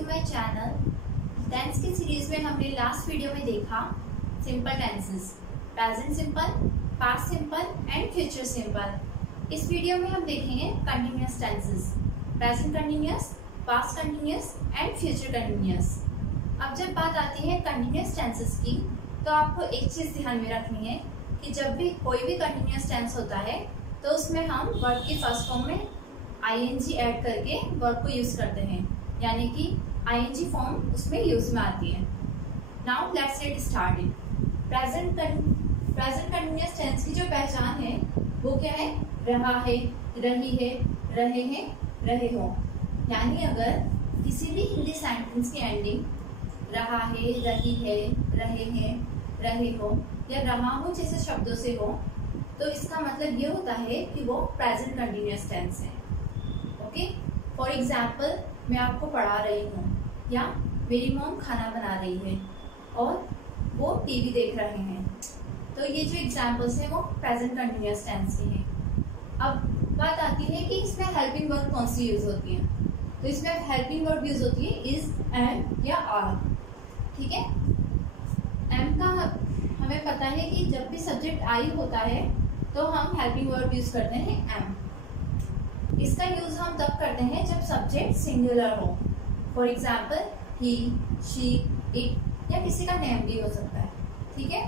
To my channel. Tense की series में हमने लास्ट वीडियो में देखा simple tenses, present simple, past simple and future simple. इस वीडियो में हम देखेंगे continuous tenses, present continuous, past continuous and future continuous. अब जब बात आती है कंटिन्यूअस टेंसेस की, तो आपको एक चीज ध्यान में रखनी है कि जब भी कोई भी कंटिन्यूअस टेंस होता है तो उसमें हम वर्ब की फर्स्ट फॉर्म में आईएनजी ऐड करके वर्ब को यूज करते हैं, यानी कि आईएनजी फॉर्म उसमें यूज में आती है। Now let's get started. Present continuous tense की जो पहचान है वो क्या है? रहा है, रही है, रहे हैं, रहे हो। यानी अगर किसी भी हिंदी सेंटेंस की एंडिंग रहा है, रही है, रहे हैं, रहे हो या रहा हो जैसे शब्दों से हो, तो इसका मतलब ये होता है कि वो प्रेजेंट कंटिन्यूअस टेंस है। ओके, फॉर एग्जाम्पल मैं आपको पढ़ा रही हूँ या मेरी मॉम खाना बना रही है और वो टीवी देख रहे हैं, तो ये जो एग्जाम्पल्स हैं वो प्रेजेंट कंटिन्यूअस टेंस के हैं। अब बात आती है कि इसमें हेल्पिंग वर्ब कौन सी यूज होती है, तो इसमें हेल्पिंग वर्ब यूज होती है इज, एम या आर। ठीक है, एम का हमें पता है कि जब भी सब्जेक्ट आई होता है तो हम हेल्पिंग वर्ब यूज करते हैं एम। इसका यूज हम तब करते हैं जब सब्जेक्ट सिंगुलर हो। For example he, she, it या किसी का नेम भी हो सकता है। ठीक है,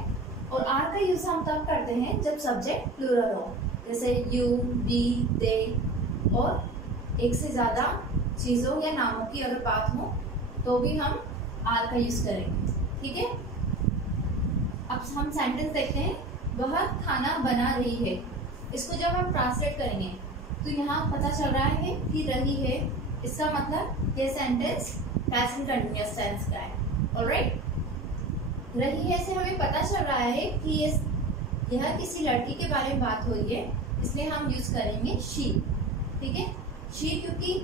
और आर का यूज हम तब करते हैं जब सब्जेक्ट प्लूरल हो, जैसे यू, वी, दे और एक से ज्यादा चीजों या नामों की अगर बात हो तो भी हम आर का यूज करेंगे। ठीक है, अब हम सेंटेंस देखते हैं, वह खाना बना रही है। इसको जब हम ट्रांसलेट करेंगे तो यहाँ पता चल रहा है कि रही है, इसका मतलब ये सेंटेंस प्रेजेंट कंटिन्यूअस टेंस का है। ऑलराइट, रही है से हमें पता चल रहा है कि यह किसी लड़की के बारे में बात हो रही है, इसलिए हम यूज करेंगे शी। ठीक है, शी क्योंकि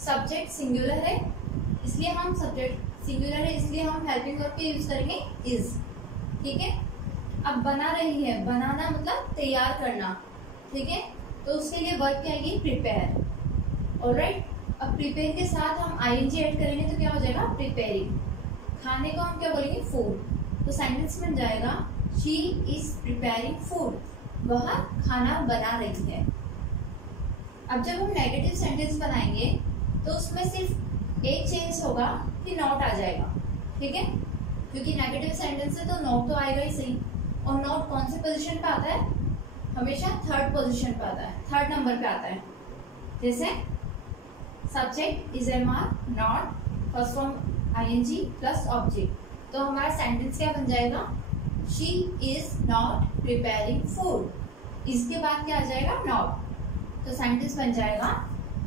सब्जेक्ट सिंगुलर है इसलिए हम सब्जेक्ट सिंगुलर है इसलिए हम हेल्पिंग वर्ब के यूज करेंगे इज। ठीक है, अब बना रही है, बनाना मतलब तैयार करना। ठीक है, तो उसके लिए वर्ब क्या आएगी? प्रिपेयर। ऑलराइट, अब प्रिपेयर के साथ हम आईएनजी ऐड करेंगे तो क्या हो जाएगा? प्रिपेयरिंग। खाने को हम क्या बोलेंगे? फूड। तो सेंटेंस बन जाएगा शी इज प्रिपेयरिंग फूड, वह खाना बना रही है। अब जब हम नेगेटिव सेंटेंस बनाएंगे तो उसमें सिर्फ एक चेंज होगा कि नॉट आ जाएगा। ठीक है, क्योंकि नेगेटिव सेंटेंस है तो नॉट तो आएगा ही सही, और नॉट कौन से पोजीशन पे आता है? हमेशा थर्ड पोजीशन पे आता है, थर्ड नंबर पे आता है। जैसे subject is am are, not, first form ING plus object, तो हमारा सेंटेंस क्या बन जाएगा? She is not preparing food. इसके बाद क्या आ जाएगा? नॉट। तो सेंटेंस बन जाएगा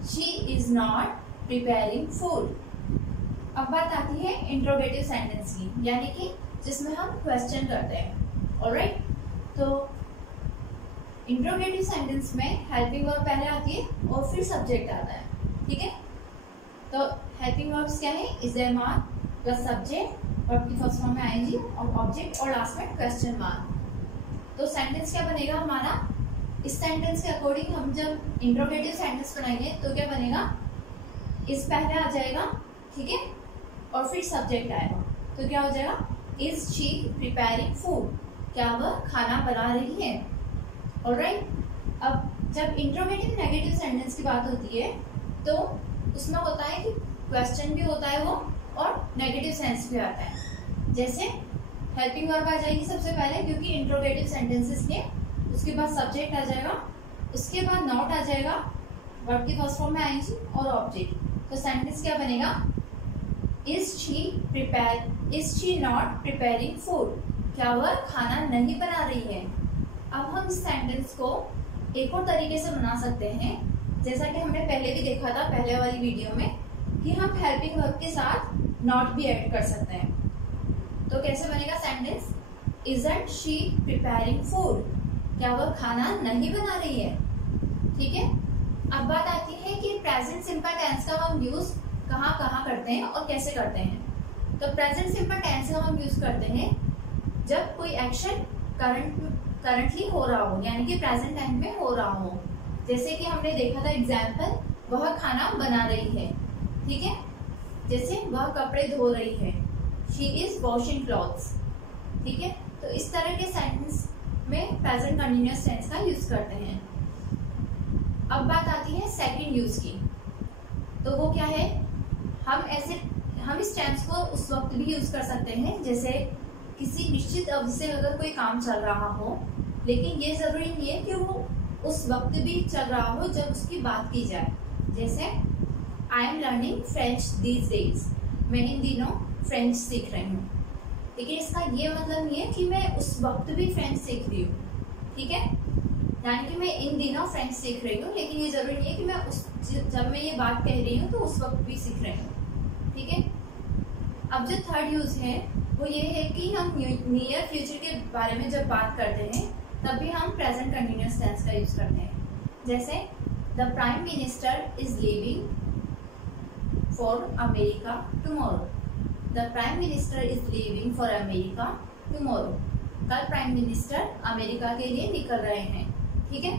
she is not preparing food. अब बात आती है इंट्रोगेटिव सेंटेंस की, यानी कि जिसमें हम क्वेश्चन करते हैं। ऑलराइट, तो इंट्रोगेटिव सेंटेंस में हेल्पिंग वर्ब पहले आती है और फिर सब्जेक्ट आता है। ठीक है, तो हेल्पिंग वर्ब्स क्या है? Is, am, are plus subject, verb की फर्स्ट फॉर्म में आईएनजी और ऑब्जेक्ट और लास्ट में क्वेश्चन मार्क। तो सेंटेंस क्या बनेगा हमारा? इस सेंटेंस के अकॉर्डिंग हम जब इंट्रोगेटिव सेंटेंस बनाएंगे तो क्या बनेगा? इस पहले आ जाएगा, ठीक है, और फिर सब्जेक्ट आएगा, तो क्या हो जाएगा? इज शी प्रिपेयरिंग फूड, क्या वह खाना बना रही है। ऑलराइट, अब जब इंट्रोगेटिव नेगेटिव सेंटेंस की बात होती है तो उसमें होता है कि क्वेश्चन भी होता है वो और नेगेटिव सेंस भी आता है। जैसे हेल्पिंग वर्ब आ जाएगी सबसे पहले क्योंकि इंट्रोगेटिव सेंटेंसेस के, उसके बाद सब्जेक्ट आ जाएगा, उसके बाद नॉट आ जाएगा, वर्ब की फर्स्ट फॉर्म में आएगी और ऑब्जेक्ट। तो सेंटेंस क्या बनेगा? Is she not preparing food, क्या वह खाना नहीं बना रही है। अब हम इस सेंटेंस को एक और तरीके से बना सकते हैं, जैसा कि हमने पहले भी देखा था पहले वाली वीडियो में, कि हम हेल्पिंग वर्ब के साथ नॉट भी ऐड कर सकते हैं। तो कैसे बनेगा sentence? Isn't she preparing food, क्या वह खाना नहीं बना रही है। ठीक है, अब बात आती है कि प्रेजेंट सिंपल टेंस का हम यूज कहाँ कहाँ करते हैं और कैसे करते हैं। तो प्रेजेंट सिंपल टेंस का हम यूज करते हैं जब कोई एक्शन करंटली हो रहा हो, यानी कि प्रेजेंट टाइम में हो रहा हो। जैसे कि हमने देखा था एग्जाम्पल, वह खाना बना रही है। ठीक है, जैसे वह कपड़े धो रही है, शी इज वॉशिंग क्लॉथ्स। ठीक है, तो इस तरह के सेंटेंस में प्रेजेंट कंटिन्यूअस टेंस का यूज करते हैं। अब बात आती है सेकंड यूज की, तो वो क्या है, हम इस टेंस को उस वक्त भी यूज कर सकते हैं जैसे किसी निश्चित अवधि से अगर कोई काम चल रहा हो, लेकिन ये जरूरी नहीं है कि वो उस वक्त भी चल रहा हो जब उसकी बात की जाए। जैसे I am learning French these days, मैं इन दिनों फ्रेंच सीख रही हूँ। लेकिन इसका ये मतलब नहीं है कि मैं उस वक्त भी फ्रेंच सीख रही हूँ। ठीक है, यानी कि मैं इन दिनों फ्रेंच सीख रही हूँ, लेकिन ये जरूरी नहीं है कि मैं जब मैं ये बात कह रही हूँ तो उस वक्त भी सीख रही हूँ। ठीक है, अब जो थर्ड यूज है वो ये है कि हम नियर फ्यूचर के बारे में जब बात करते हैं तब भी हम प्रेजेंट कंटिन्यूअस टेंस का यूज करते हैं। जैसे the prime minister is leaving for America tomorrow, the prime minister is leaving for America tomorrow, कल प्राइम मिनिस्टर अमेरिका के लिए निकल रहे हैं। ठीक है,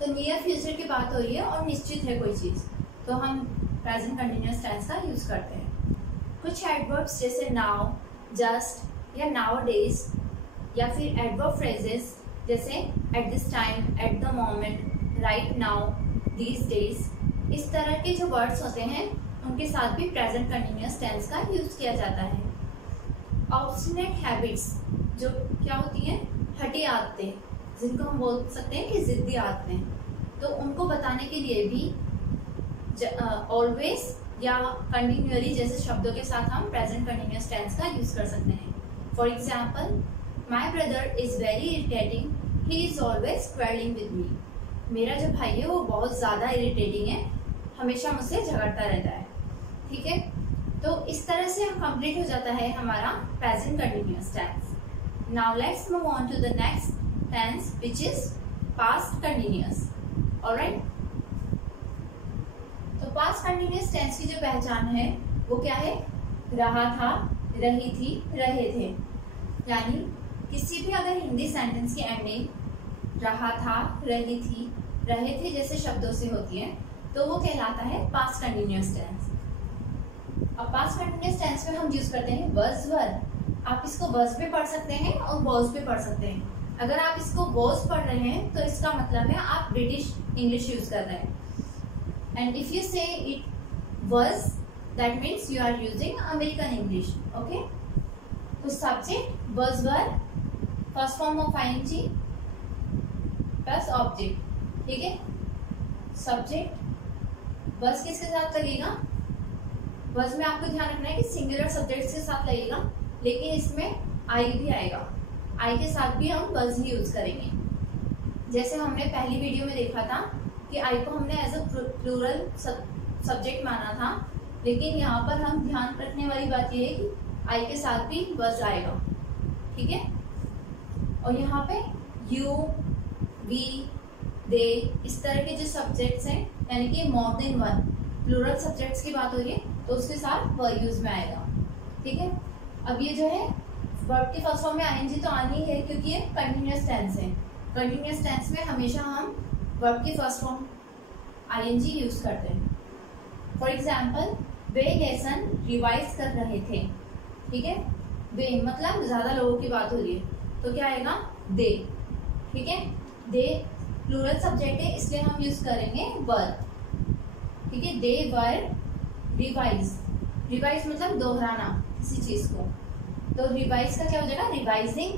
तो नियर फ्यूचर की बात हो रही है और निश्चित है कोई चीज, तो हम प्रेजेंट कंटिन्यूअस टेंस का यूज करते हैं। कुछ एडवर्ब्स जैसे नाउ, जस्ट या नाउ डेज, या फिर एडवर्ब फ्रेजेस जैसे eight this time, at the moment, right now, these days, इस तरह के जो वर्ड्स होते हैं उनके साथ भी प्रेजेंट कंटिन्यूअस टेंस का यूज किया जाता है। ऑब्स्टिनेट हैबिट्स जो क्या होती हैं, हठी आदतें, जिनको हम बोल सकते हैं कि जिद्दी आदतें, तो उनको बताने के लिए भी ऑलवेज या कंटिन्यूअली जैसे शब्दों के साथ हम प्रेजेंट कंटिन्यूअस टेंस का यूज कर सकते हैं। For example, my brother is very irritating, he is always quarrelling with me, मेरा जो भाई है वो बहुत ज्यादा इरिटेटिंग है, हमेशा मुझसे झगड़ता रहता है। ठीक है, तो इस तरह से कंप्लीट हो जाता है हमारा present continuous tense. Now let's move on to the next tense which is past continuous. Alright, तो पास्ट कंटिन्यूअस टेंस की जो पहचान है वो क्या है, रहा था, रही थी, रहे थे। यानी किसी भी अगर हिंदी सेंटेंस की एंडिंग रहा था, रही थी, रहे थे जैसे शब्दों से होती है तो वो कहलाता है पास्ट कंटिन्यूअस टेंस। अब पास्ट कंटिन्यूअस टेंस में हम यूज करते हैं वर्स वर्ब। आप इसको वर्स पे पढ़ सकते हैं और वॉज पे पढ़ सकते हैं। अगर आप इसको वॉज पढ़ रहे हैं तो इसका मतलब है आप ब्रिटिश इंग्लिश यूज कर रहे हैं, एंड इफ यू से it was, that means you are using American English. Okay, तो subject was were, first form of ing plus object. ठीक है, सब्जेक्ट was किसके साथ लगेगा, was में आपको ध्यान रखना है कि सिंगुलर सब्जेक्ट के साथ लगेगा, लेकिन इसमें I भी आएगा, I के साथ भी हम was ही यूज करेंगे। जैसे हमने पहली वीडियो में देखा था कि I को हमने एज अ प्लूरल सब्जेक्ट माना था, लेकिन यहाँ पर हम ध्यान रखने वाली बात यह है कि I के साथ भी was आएगा। ठीक है, और यहाँ पे you, we, they, इस तरह के जो सब्जेक्ट्स हैं, यानी कि more than one plural subjects की बात हो रही है तो उसके साथ वर यूज में आएगा। ठीक है, अब ये जो है वर्ब के फर्स्ट फॉर्म में ing तो आनी है क्योंकि ये कंटिन्यूअस टेंस है। कंटिन्यूअस टेंस में हमेशा हम वर्ब के फर्स्ट फॉर्म ing यूज करते हैं। For example, way lesson revise कर रहे थे। ठीक है, वे मतलब ज्यादा लोगों की बात हो रही है तो क्या आएगा, दे। ठीक है, दे प्लूरल सब्जेक्ट है इसलिए हम यूज करेंगे वर। ठीक है, दे वर रिवाइज, रिवाइज मतलब दोहराना किसी चीज को, तो रिवाइज का क्या हो जाएगा, revising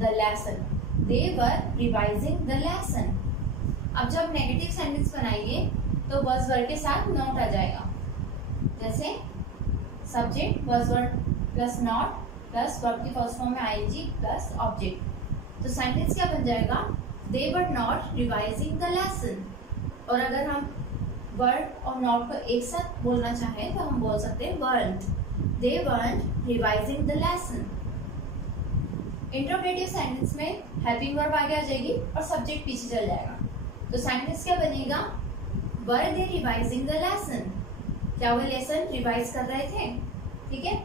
the lesson, they were revising the lesson. अब जब नेगेटिव सेंटेंस बनाइए तो was were के साथ नॉट आ जाएगा, जैसे subject was were plus not plus verb की फर्स्ट फॉर्म में ing प्लस ऑब्जेक्ट, तो सेंटेंस क्या बन जाएगा, they were not revising the lesson। और अगर हम वर्ड और नॉट को एक साथ बोलना चाहें तो हम बोल सकते हैं weren't, they weren't revising the lesson। Interrogative sentence में हेल्पिंग वर्ब आगे आ जाएगी और सब्जेक्ट पीछे चल जाएगा, तो सेंटेंस क्या बनेगा, were they revising the lesson, क्या वो लेसन रिवाइज कर रहे थे। ठीक है,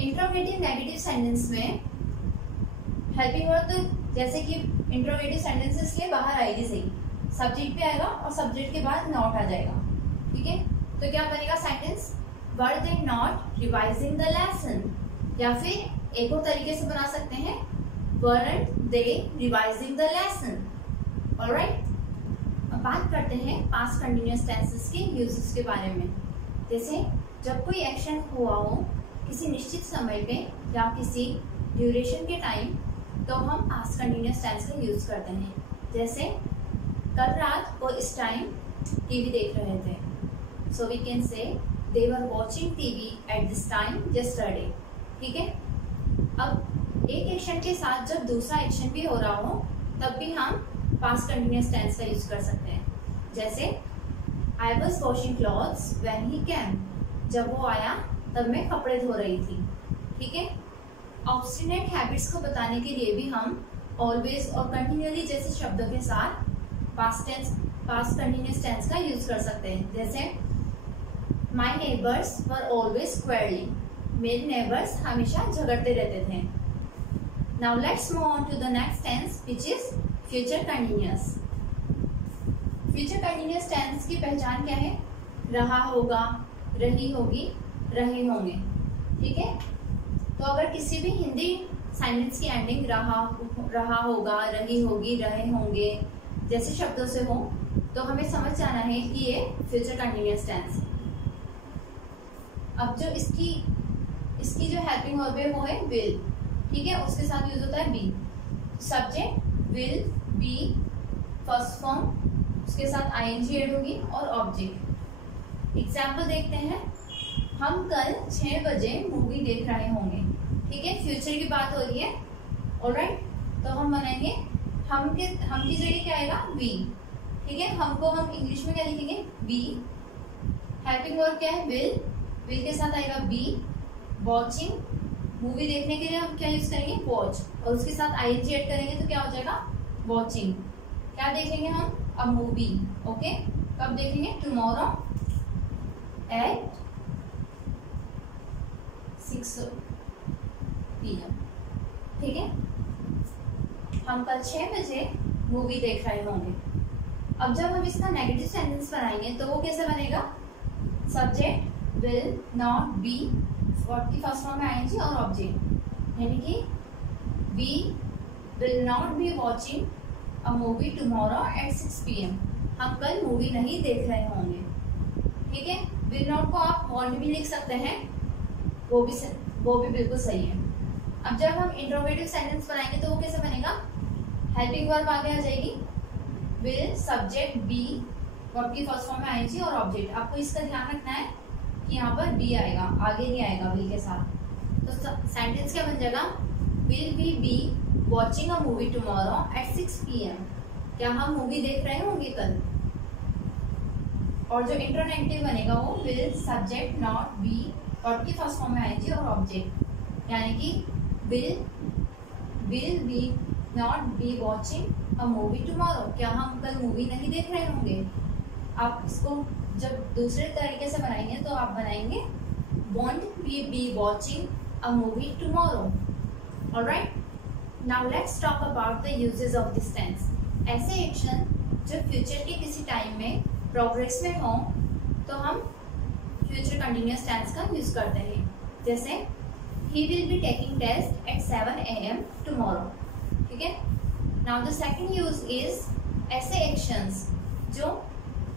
इंट्रोगेटिव नेगेटिव सेंटेंस में हेल्पिंग वर्ब तो जैसे कि इंट्रोगेटिव सेंटेंसेस के बाहर आएगी सही, सब्जेक्ट भी आएगा और सब्जेक्ट के बाद नॉट आ जाएगा। ठीक है, तो क्या बनेगा sentence, were they not revising the lesson, या फिर एक और तरीके से बना सकते हैं weren't they revising the lesson. Alright? अब बात करते हैं पास्ट कंटिन्यूअस टेंसेस के यूजेस के बारे में। जैसे जब कोई एक्शन हुआ हो किसी निश्चित समय पे या किसी ड्यूरेशन के टाइम, तो हम पास्ट कंटिन्यूअस टेंस का यूज करते हैं। जैसे कल रात वो इस टाइम टीवी देख रहे थे, सो we can say they were watching TV at this time yesterday. ठीक है, अब एक एक्शन के साथ जब दूसरा एक्शन भी हो रहा हो तब भी हम पास्ट कंटिन्यूअस टेंस का यूज कर सकते हैं। जैसे I was washing clothes when he came, जब वो आया तब मैं कपड़े धो रही थी। ठीक है, ऑब्स्टिनेट हैबिट्स को बताने के लिए भी हम ऑलवेज और कंटिन्यूअली जैसे शब्दों के साथ पास्ट कंटिन्यूअस टेंस का यूज कर सकते हैं। जैसे माई नेबर्स वर ऑलवेज क्वेरलिंग, मेरे नेबर्स हमेशा झगड़ते रहते थे। Now let's move on to the next tense, which is future continuous. Future continuous tense की पहचान क्या है? रहा होगा, रही होगी, रहे होंगे। ठीक है, तो अगर किसी भी हिंदी सेंटेंस की एंडिंग रहा होगा, रही होगी, रहे होंगे जैसे शब्दों से हो, तो हमें समझ जाना है कि ये फ्यूचर कंटिन्यूअस टेंस है। अब जो इसकी जो हेल्पिंग वर्ब है वो है विल। ठीक है, उसके साथ यूज होता है be. Subject will be, first form, उसके साथ आईएनजी ऐड होगी और ऑब्जेक्ट। एग्जाम्पल देखते हैं, हम कल 6 बजे मूवी देख रहे होंगे। ठीक है, फ्यूचर की बात हो रही है। ऑलराइट, तो हम बनाएंगे हम की जगह क्या आएगा? बी। ठीक है, हमको हम इंग्लिश में क्या लिखेंगे? बी। हेल्पिंग वर्ब क्या है? विल के साथ आएगा बी। वॉचिंग, मूवी देखने के लिए हम क्या यूज करेंगे? वॉच, और उसके साथ आईएनजी ऐड करेंगे तो क्या हो जाएगा? वॉचिंग। क्या देखेंगे हम? A movie. ओके, कब देखेंगे? Tomorrow at 6 PM। ठीक है, हम कल 6 बजे मूवी देख रहे होंगे। अब जब हम इसका नेगेटिव सेंटेंस बनाएंगे तो वो कैसे बनेगा? Subject will not be, verb की फर्स्ट फॉर्म में आएंगे और ऑब्जेक्ट, यानी कि we will not be watching a movie tomorrow at 6 PM। हम कल मूवी नहीं देख रहे होंगे। ठीक है, विल नॉट को आप वॉन्ट भी लिख सकते हैं, वो भी बिल्कुल सही है। अब जब हम इंट्रोगेटिव सेंटेंस बनाएंगे तो वो कैसे बनेगा? हेल्पिंग वर्ब आगे आ जाएगी, विल सब्जेक्ट बी, वर्ब की फर्स्ट फॉर्म में आएंगे और ऑब्जेक्ट। आपको इसका ध्यान रखना है कि यहाँ पर बी आएगा, आगे नहीं आएगा विल के साथ। तो सेंटेंस क्या बन जाएगा? Will we be watching a movie tomorrow at 6 PM। क्या हम मूवी देख रहे होंगे कल? और जो इंट्रोनेगेटिव बनेगा वो will subject not be, verb की फर्स्ट फॉर्म में आएंगे और ऑब्जेक्ट, यानी कि will be not be watching a movie tomorrow. क्या हम कल मूवी नहीं देख रहे होंगे? आप इसको जब दूसरे तरीके से बनाएंगे तो आप बनाएंगे won't we be watching a movie tomorrow. Alright, now let's talk about the uses of this tense. ऐसे एक्शन जो फ्यूचर के किसी टाइम में प्रोग्रेस में हो तो हम फ्यूचर कंटिन्यूअस टेंस का यूज करते हैं। जैसे he will be taking test at 7 AM tomorrow. ठीक है, now the second use is ऐसे एक्शंस जो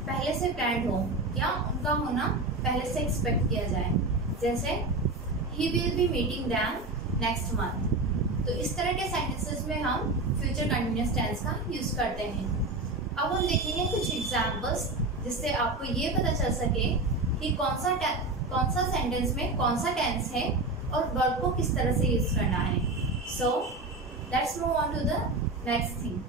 पहले से प्लान्ड हो या उनका होना पहले से एक्सपेक्ट किया जाए। जैसे he will be meeting them next month. तो इस तरह के सेंटेंसेस में हम फ्यूचर कंटिन्यूअस टेंस का यूज करते हैं। अब हम देखेंगे कुछ एग्जांपल्स जिससे आपको ये पता चल सके कि कौन सा सेंटेंस में कौन सा टेंस है और वर्ब को किस तरह से यूज करना है। So let's move on to the next thing.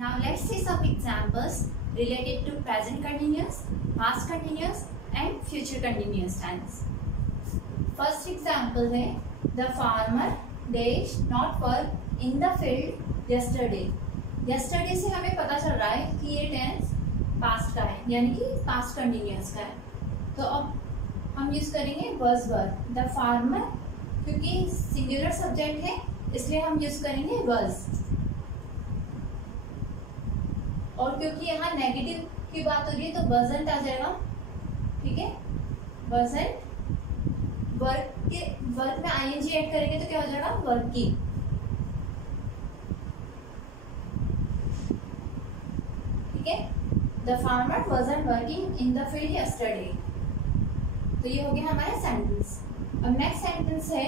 Now let's see some examples related to present continuous, past continuous and future continuous tense. First example है the farmer dash not work in the field yesterday. Yesterday से हमें पता चल रहा है कि ये tense past का है, यानी कि past continuous का है। तो अब हम यूज करेंगे was verb। the farmer क्योंकि singular subject है इसलिए हम यूज करेंगे was, और क्योंकि यहाँ नेगेटिव की बात हो रही है तो wasn't आ जाएगा। ठीक है, wasn't वर्क में आईएनजी ऐड करेंगे तो क्या हो जाएगा वर्किंग। ठीक है, the farmer wasn't working in the field yesterday। तो ये हो गया हमारा सेंटेंस। अब नेक्स्ट सेंटेंस है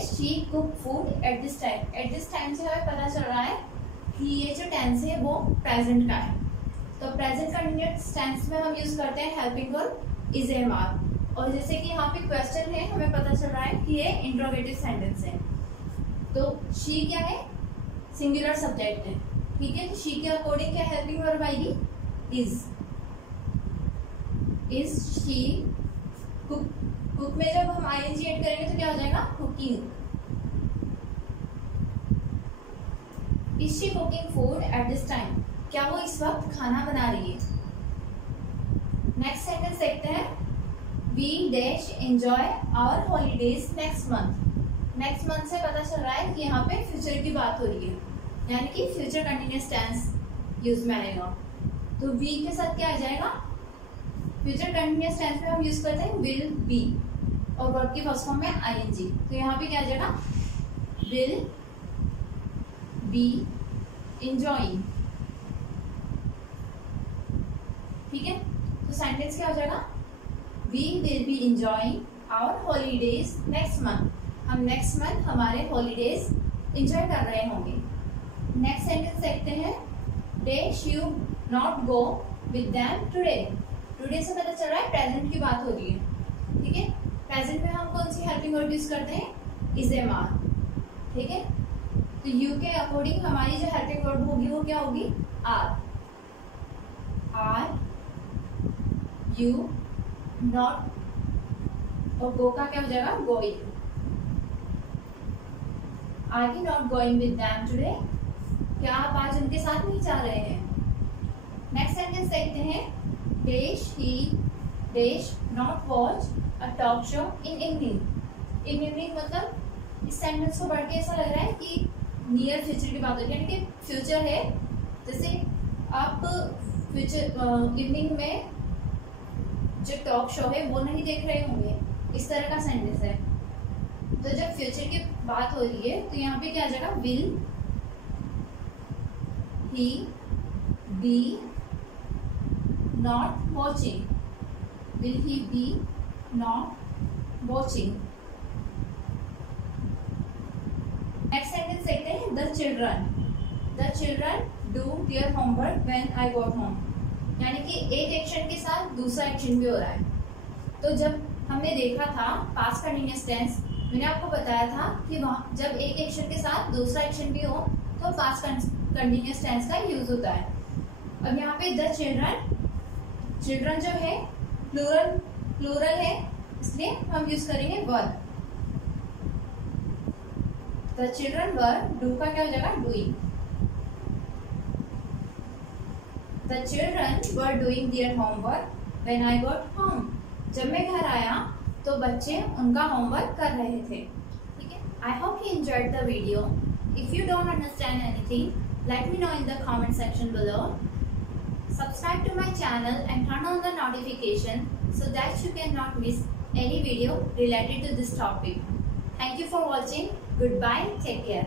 she cook food at this time. Eight this time से हमें पता चल रहा है कि ये जो टेंस है वो प्रेजेंट का है। तो प्रेजेंट कंटिन्यूअस टेंस में हम यूज करते हैं helping verb is am are. और जैसे कि यहाँ पे क्वेश्चन है, हमें पता चल रहा है कि ये इंट्रोगेटिव सेंटेंस है। तो शी क्या है, सिंगुलर सब्जेक्ट है। ठीक है, तो शी के अकॉर्डिंग क्या हेल्पिंग वर्ब आएगी इज शी कुक। कुक में जब हम आईएनजी ऐड करेंगे तो क्या हो जाएगा cooking. Is she cooking food at this time, क्या वो इस वक्त खाना बना रही है। नेक्स्ट सेंटेंस देखते हैं we dash enjoy our holidays next month. Next month से पता चल रहा है कि यहाँ पे फ्यूचर की बात हो रही है, यानी कि फ्यूचर कंटिन्यूअस टेंस यूज में आएगा। तो वी के साथ क्या आ जाएगा, फ्यूचर कंटिन्यूअस टेंस में हम यूज करते हैं विल बी और वर्ब की फर्स्ट फॉर्म में आईएनजी। तो यहाँ पे क्या आ जाएगा विल बी एंजॉयिंग। ठीक है, तो सेंटेंस क्या हो जाएगा we will be enjoying our holidays next month. हम नेक्स्ट मंथ हमारे हॉलीडेज एंजॉय कर रहे होंगे। नेक्स्ट सेंटेंस देखते हैं they you not go with them today. Today से पता चल रहा है प्रेजेंट की बात हो रही है। ठीक है, प्रेजेंट में हम कौन सी हेल्पिंग वर्ब यूज करते हैं इज एम आर। ठीक है, तो यू के अकॉर्डिंग हमारी जो हेल्पिंग वर्ब होगी वो क्या होगी आर यू नॉट। और गो का क्या हो जाएगा going. Are you not going with them today, क्या आप आज उनके साथ नहीं जा रहे हैं। नेक्स्ट सेंटेंस देखते हैं dash not watch a talk show in evening. In evening मतलब इस सेंटेंस को पढ़ के ऐसा लग रहा है कि नियर फ्यूचर की बात हो रही है, यानी कि फ्यूचर है। जैसे आप फ्यूचर इवनिंग में जो टॉक शो है वो नहीं देख रहे होंगे, इस तरह का सेंटेंस है। तो जब फ्यूचर की बात हो रही है तो यहाँ पे क्या आ जाएगा will he be not watching. Will he be not watching. Next sentence देखते हैं the children do their homework when I got home. यानी कि एक एक्शन के साथ दूसरा एक्शन भी हो रहा है। तो जब हमने देखा था पास्ट कंटिन्यूअस टेंस, मैंने आपको बताया था कि वहां जब एक एक्शन के साथ दूसरा एक्शन भी हो तो पास्ट कंटिन्यूअस टेंस का यूज होता है। अब यहाँ पे द चिल्ड्रन जो है प्लूरल है, इसलिए हम यूज करेंगे वर। द चिल्ड्रन वर, डू का क्या हो जाएगा doing. The children were doing there homework when I got home. जब मैं घर आया तो बच्चे उनका होमवर्क कर रहे थे। ठीक है, I hope you enjoyed the video. If you don't understand anything let me know in the comment section below. Subscribe to my channel and turn on the notification so that you cannot miss any video related to this topic. Thank you for watching. Goodbye. Take care.